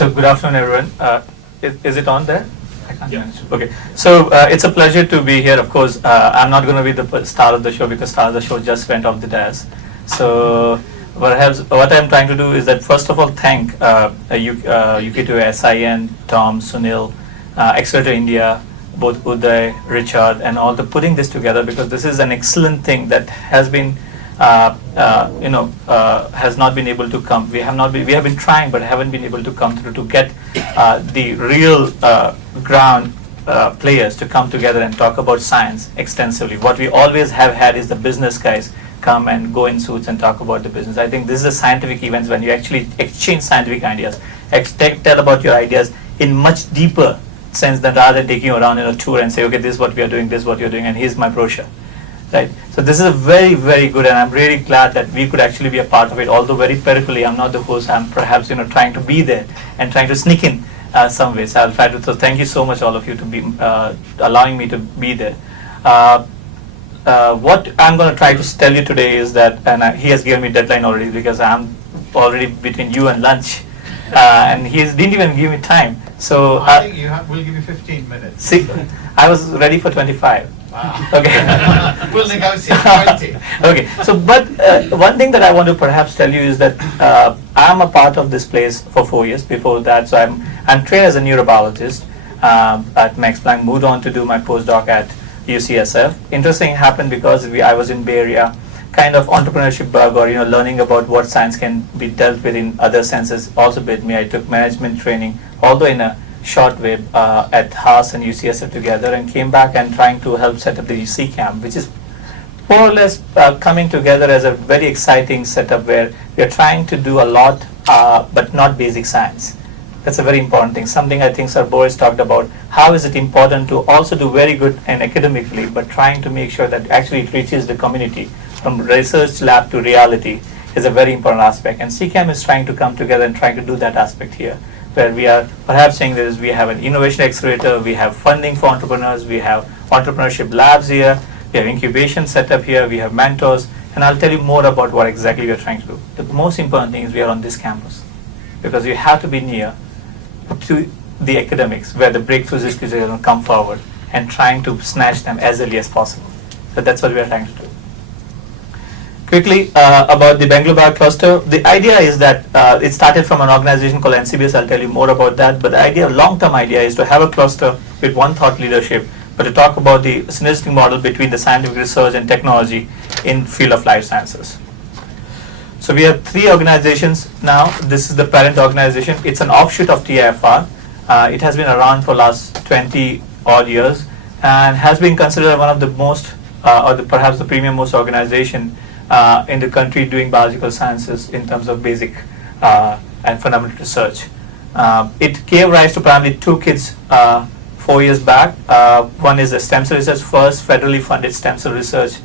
So good afternoon, everyone. Is it on there? I can't Yeah. manage. Okay. So it's a pleasure to be here. Of course, I'm not going to be the star of the show because star of the show just went off the dais. So perhaps what I'm trying to do is that first of all thank UK2 SIN, Tom, Sunil, Accelerator India, both Uday, Richard, and all the putting this together because this is an excellent thing that has been has not been able to come. We have been trying, but haven't been able to come through to get the real ground players to come together and talk about science extensively. What we always have had is the business guys come and go in suits and talk about the business. I think this is a scientific event when you actually exchange scientific ideas, tell about your ideas in much deeper sense than rather than taking you around in a tour and say, okay, this is what we are doing, this is what you're doing, and here's my brochure. Right. So this is a very, very good, and I'm really glad that we could actually be a part of it. Although very peripherally, I'm not the host. I'm perhaps trying to be there and trying to sneak in some ways. I'll try to. So thank you so much, all of you, to be allowing me to be there. What I'm going to try to tell you today is that, and he has given me deadline already because I'm already between you and lunch, and he didn't even give me time. So I think we'll give you 15 minutes. See, I was ready for 25. Wow. Okay. We'll negotiate 20. Okay. So, but one thing that I want to perhaps tell you is that I'm a part of this place for 4 years. Before that, so I'm trained as a neurobiologist at Max Planck. Moved on to do my postdoc at UCSF. Interesting happened because I was in Bay Area, kind of entrepreneurship bug, or learning about what science can be dealt with in other senses. Also bit me. I took management training, although in a short way at Haas and UCSF together, and came back and trying to help set up the CCAM, which is more or less coming together as a very exciting setup where we are trying to do a lot, but not basic science. That's a very important thing. Something I think Sir Boris talked about. How is it important to also do very good and academically, but trying to make sure that actually it reaches the community from research lab to reality is a very important aspect. And CCAM is trying to come together and trying to do that aspect here, where we are perhaps saying this, we have an innovation accelerator, we have funding for entrepreneurs, we have entrepreneurship labs here, we have incubation set up here, we have mentors, and I'll tell you more about what exactly we are trying to do. The most important thing is we are on this campus, because you have to be near to the academics, where the breakthroughs is going to come forward, and trying to snatch them as early as possible. So that's what we are trying to do. Quickly about the Bangalore cluster. The idea is that it started from an organization called NCBS. I'll tell you more about that. But the idea, long-term idea, is to have a cluster with one thought leadership, but to talk about the synergistic model between the scientific research and technology in field of life sciences. So we have 3 organizations now. This is the parent organization. It's an offshoot of TIFR. It has been around for last 20 odd years and has been considered one of the most, perhaps the premium most organization in the country doing biological sciences in terms of basic and fundamental research. It gave rise to primarily 2 kids 4 years back. One is the Stem Cell Research, first federally funded stem cell research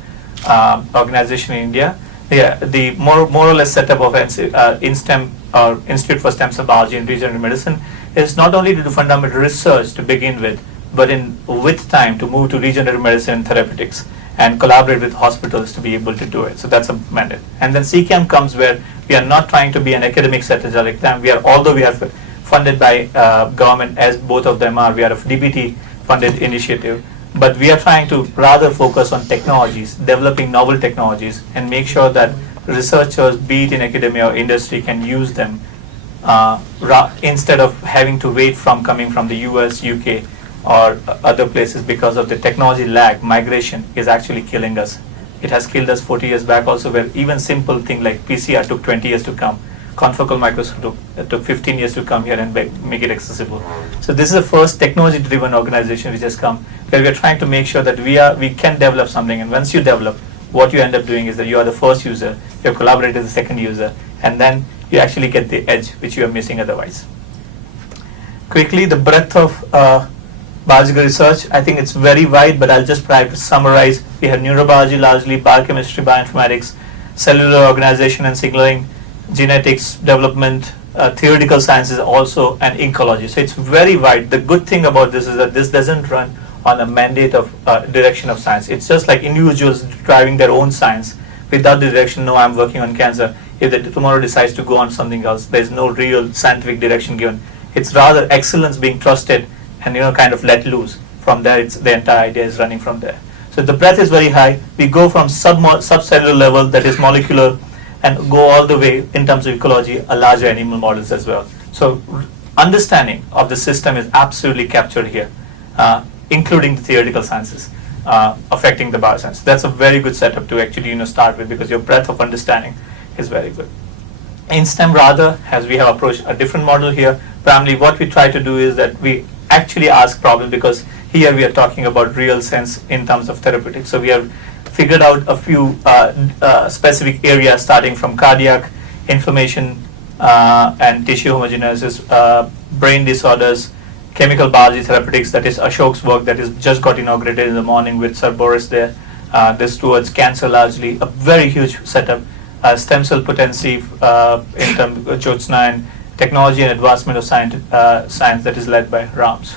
organization in India. The more or less setup of INSTEM, or Institute for Stem Cell Biology and Regenerative Medicine, is not only to do fundamental research to begin with, but with time to move to regenerative medicine and therapeutics, and collaborate with hospitals to be able to do it. So that's a mandate. And then CCAM comes where we are not trying to be an academic center like them. Although we are funded by government, as both of them are, we are a DBT funded initiative, but we are trying to rather focus on technologies, developing novel technologies, and make sure that researchers, be it in academia or industry, can use them instead of having to wait coming from the US, UK, or other places, because of the technology lag. Migration is actually killing us. It has killed us 40 years back also, where even simple thing like PCR took 20 years to come. Confocal microscope took 15 years to come here and make it accessible. So this is the first technology-driven organization which has come, where we are trying to make sure that we can develop something, and once you develop, what you end up doing is that you are the first user, your collaborator is the second user, and then you actually get the edge which you are missing otherwise. Quickly, the breadth of biological research, I think it's very wide, but I'll just try to summarize. We have neurobiology largely, biochemistry, bioinformatics, cellular organization and signaling, genetics, development, theoretical sciences also, and ecology. So it's very wide. The good thing about this is that this doesn't run on a mandate of direction of science. It's just like individuals driving their own science without the direction. No, I'm working on cancer. If they tomorrow decides to go on something else, there's no real scientific direction given. It's rather excellence being trusted and kind of let loose. From there, the entire idea is running from there. So the breadth is very high. We go from subcellular level, that is molecular, and go all the way in terms of ecology, a larger animal models as well. So understanding of the system is absolutely captured here, including the theoretical sciences affecting the bioscience. That's a very good setup to actually start with, because your breadth of understanding is very good. In STEM, rather, as we have approached a different model here, primarily what we try to do is that we actually ask problems, because here we are talking about real sense in terms of therapeutics. So we have figured out a few specific areas, starting from cardiac, inflammation, and tissue homogenesis, brain disorders, chemical biology therapeutics, that is Ashok's work that is just got inaugurated in the morning with Sir Boris there. This towards cancer largely, a very huge setup. Stem cell potency in terms of Jyotsna, and technology and advancement of science that is led by Rams.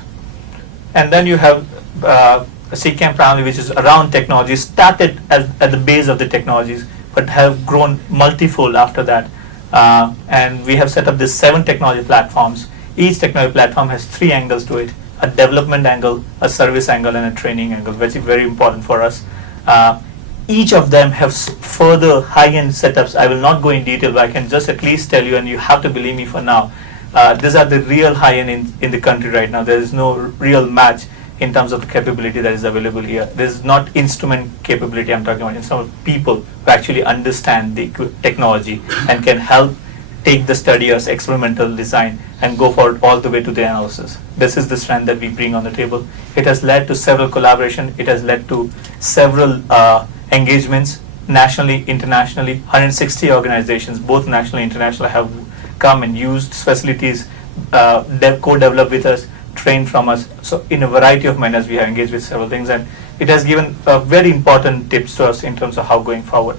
And then you have CCAM primarily, which is around technology, started at the base of the technologies, but have grown multifold after that. And we have set up these 7 technology platforms. Each technology platform has 3 angles to it: a development angle, a service angle, and a training angle, which is very important for us. Each of them have further high-end setups. I will not go in detail, but I can just at least tell you, and you have to believe me for now, these are the real high-end in the country right now. There is no real match in terms of the capability that is available here. This is not instrument capability I'm talking about. It's some people who actually understand the technology and can help take the study as experimental design and go forward all the way to the analysis. This is the strength that we bring on the table. It has led to several collaboration. It has led to several engagements nationally, internationally. 160 organizations, both national and international, have come and used facilities, co-developed with us, trained from us. So in a variety of manners, we have engaged with several things, and it has given very important tips to us in terms of how going forward.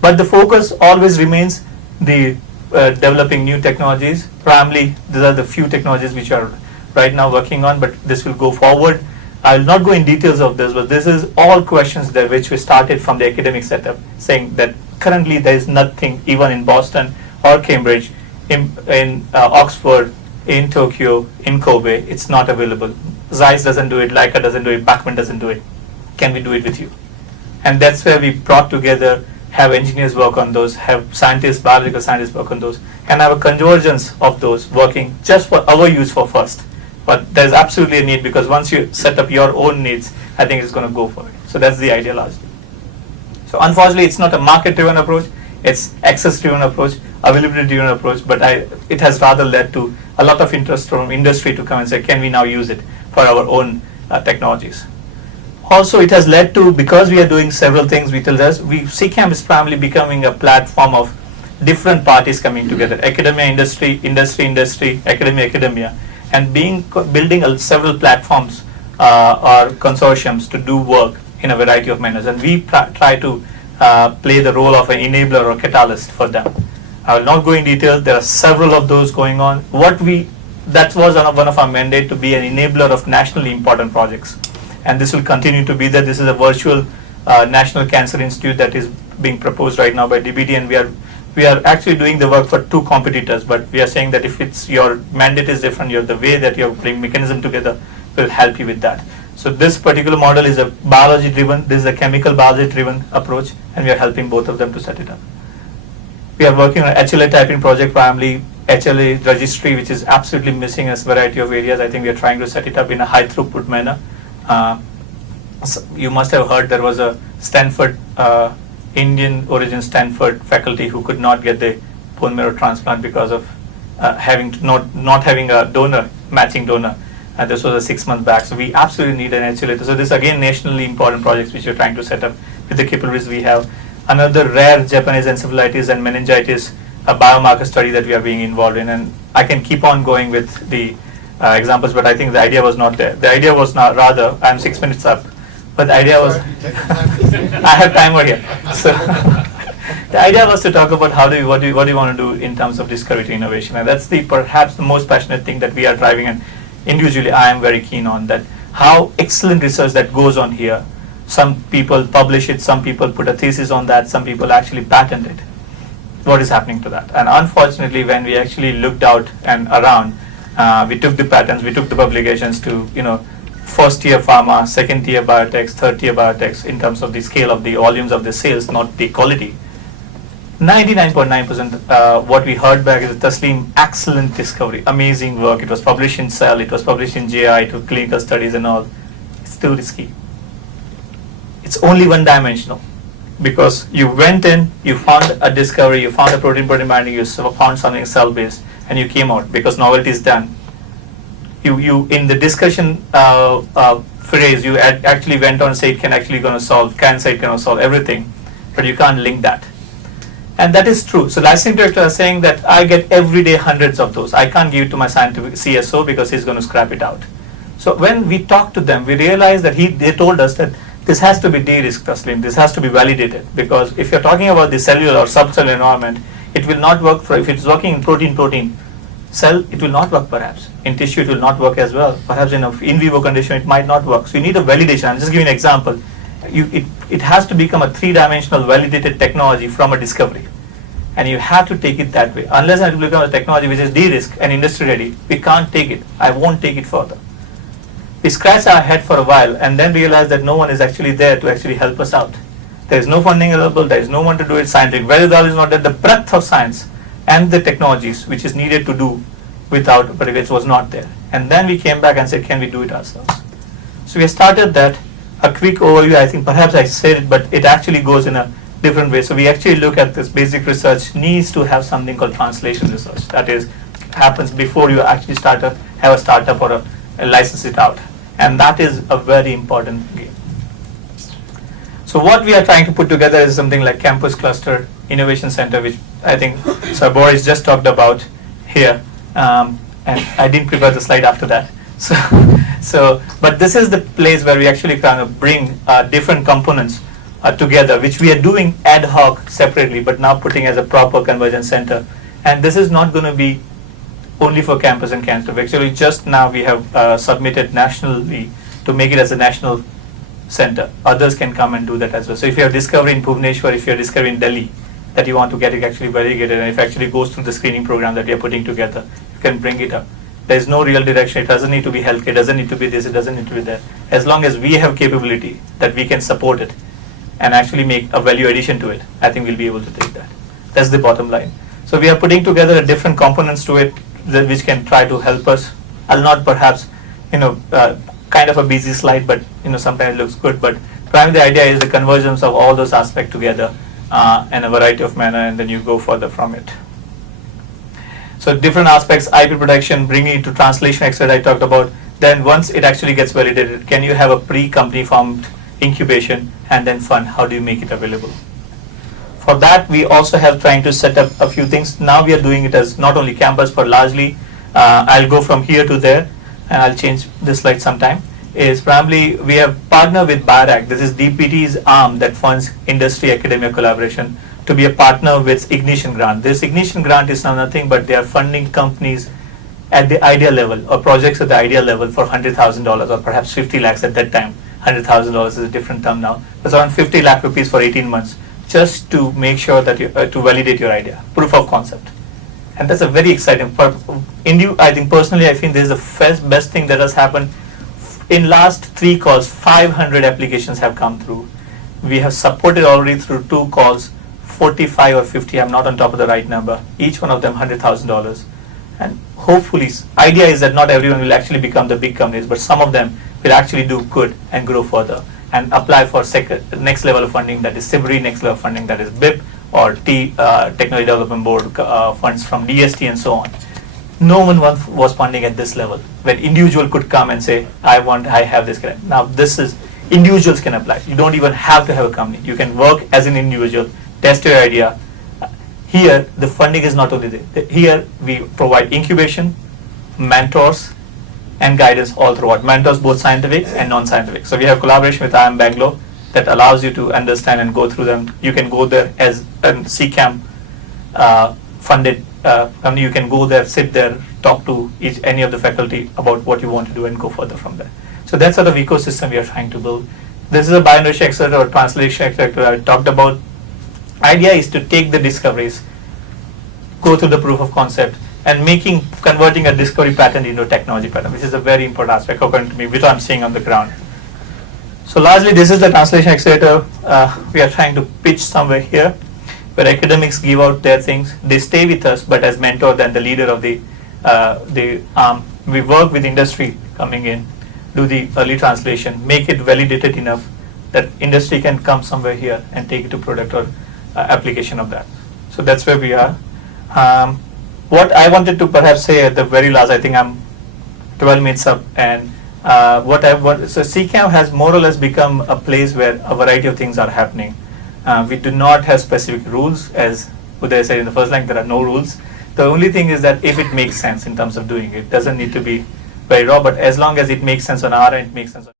But the focus always remains the developing new technologies. Primarily, these are the few technologies which are right now working on, but this will go forward. I'll not go in details of this, but this is all questions that which we started from the academic setup, saying that currently there is nothing, even in Boston or Cambridge, in Oxford, in Tokyo, in Kobe, it's not available. Zeiss doesn't do it, Leica doesn't do it, Bachmann doesn't do it. Can we do it with you? And that's where we brought together, have engineers work on those, have scientists, biological scientists work on those, and have a convergence of those working just for our use for first. But there's absolutely a need, because once you set up your own needs, I think it's going to go for it. So that's the idea largely. So unfortunately, it's not a market-driven approach. It's access-driven approach, availability-driven approach, but it has rather led to a lot of interest from industry to come and say, can we now use it for our own technologies? Also, it has led to, because we are doing several things, CCAM is primarily becoming a platform of different parties coming together: academia, industry, academia, and building several platforms or consortiums to do work in a variety of manners. And we try to play the role of an enabler or catalyst for them. I will not go in detail. There are several of those going on. That was one of our mandate, to be an enabler of nationally important projects. And this will continue to be that. This is a virtual National Cancer Institute that is being proposed right now by DBT, and we are actually doing the work for 2 competitors, but we are saying that if it's your mandate is different, the way that you bring mechanism together will help you with that. So this particular model is a biology driven, this is a chemical biology driven approach, and we are helping both of them to set it up. We are working on HLA typing project, primarily HLA registry, which is absolutely missing in a variety of areas. I think we are trying to set it up in a high throughput manner. So you must have heard there was a Stanford, Indian origin Stanford faculty who could not get the bone marrow transplant because of not having a donor, matching donor. This was a 6 months back. So we absolutely need an HLA. So this again nationally important projects which we're trying to set up with the capabilities we have. Another rare Japanese encephalitis and meningitis, a biomarker study that we are being involved in. And I can keep on going with the examples, but I think the idea was not there. The idea was not, rather, I'm 6 minutes up, but the idea was, I have timer here. So the idea was to talk about what do you want to do in terms of discovery to innovation. And that's perhaps the most passionate thing that we are driving, and individually I am very keen on that. How excellent research that goes on here. Some people publish it, some people put a thesis on that, some people actually patent it. What is happening to that? And unfortunately, when we actually looked out and around, We took the patents, we took the publications to, first tier pharma, second tier biotechs, third tier biotechs in terms of the scale of the volumes of the sales, not the quality. 99.9% what we heard back is Taslim, excellent discovery, amazing work. It was published in Cell, it was published in JI to clinical studies and all. It's too risky. It's only one dimensional because you went in, you found a discovery, you found a protein binding, you found something cell based, and you came out because novelty is done. You in the discussion phrase, you actually went on and said it can actually going to solve cancer, it can solve everything, but you can't link that. And that is true. So licensing director are saying that I get every day hundreds of those. I can't give it to my scientific CSO because he's going to scrap it out. So when we talked to them, we realized that they told us that this has to be de-risked, Taslim. This has to be validated because if you're talking about the cellular or subcellular environment, it will not work for if it's working in protein cell, it will not work perhaps. In tissue, it will not work as well. Perhaps in an in vivo condition, it might not work. So you need a validation. I'm just giving an example. It has to become a three-dimensional validated technology from a discovery. And you have to take it that way. Unless it will become a technology which is de-risked and industry-ready, we can't take it. I won't take it further. We scratched our head for a while and then realized that no one is actually there to actually help us out. There is no funding available, there is no one to do it. Scientific wherewithal is not there. The breadth of science and the technologies which is needed to do without, but it was not there. And then we came back and said, can we do it ourselves? So we started that. A quick overview, I think perhaps I said it, but it actually goes in a different way. So we actually look at this basic research needs to have something called translation research. That is, happens before you actually have a startup or license it out. And that is a very important game. So what we are trying to put together is something like Campus Cluster Innovation Center, which I think Sir Boris just talked about here. And I didn't prepare the slide after that. But this is the place where we actually kind of bring different components together, which we are doing ad hoc separately, but now putting as a proper convergence center. And this is not going to be only for campus and cancer. Actually, just now we have submitted nationally to make it as a national center. Others can come and do that as well. So if you have discovery in Bhubaneswar, if you have discovery in Delhi, that you want to get it actually validated, and if it actually goes through the screening program that we are putting together, you can bring it up. There is no real direction. It doesn't need to be healthcare. It doesn't need to be this. It doesn't need to be that. As long as we have capability that we can support it and actually make a value addition to it, I think we'll be able to take that. That's the bottom line. So we are putting together different components to it which can try to help us. I'll not perhaps, kind of a busy slide, but sometimes it looks good. But primarily the idea is the convergence of all those aspects together in a variety of manner, and then you go further from it. So different aspects, IP protection, bringing it to translation expert I talked about. Then once it actually gets validated, can you have a pre-company formed incubation and then fund? How do you make it available? For that, we also have trying to set up a few things. Now we are doing it as not only campus, but largely, I'll go from here to there, and I'll change this slide sometime, is primarily we have partnered with BIRAC. This is DPT's arm that funds industry academia collaboration to be a partner with Ignition Grant. This Ignition Grant is nothing but they are funding companies at the idea level or projects at the idea level for $100,000 or perhaps 50 lakhs at that time. $100,000 is a different term now. It's around 50 lakh rupees for 18 months just to make sure that you, to validate your idea, proof of concept. And that's a very exciting part. I think personally, I think this is the best thing that has happened. In last 3 calls, 500 applications have come through. We have supported already through 2 calls, 45 or 50, I'm not on top of the right number, each one of them $100,000. And hopefully, idea is that not everyone will actually become the big companies, but some of them will actually do good and grow further and apply for next level of funding, that is SIBRI, next level of funding, that is BIP or Technology Development Board funds from DST and so on. No one was funding at this level, where individual could come and say, I have this grant. Now this is, individuals can apply. You don't even have to have a company. You can work as an individual, test your idea. Here, the funding is not only there. Here, we provide incubation, mentors, and guidance all throughout. Mentors both scientific and non-scientific. So we have collaboration with IIM Bangalore that allows you to understand and go through them. You can go there as a CCAM funded company. You can go there, sit there, talk to any of the faculty about what you want to do and go further from there. So that's sort of ecosystem we are trying to build. This is a bioinnovation accelerator or translation accelerator I talked about. Idea is to take the discoveries, go through the proof of concept, and converting a discovery pattern into a technology pattern, which is a very important aspect according to me, which I'm seeing on the ground. So largely this is the translation accelerator we are trying to pitch somewhere here, where academics give out their things, they stay with us, but as mentor than the leader of the arm. We work with industry coming in, do the early translation, make it validated enough that industry can come somewhere here and take it to product or application of that. So that's where we are. What I wanted to perhaps say at the very last, I think I'm 12 minutes up, and so CCAM has more or less become a place where a variety of things are happening. We do not have specific rules, as Uday said in the first line, there are no rules. The only thing is that if it makes sense in terms of doing it, doesn't need to be very raw, but as long as it makes sense on our end, it makes sense on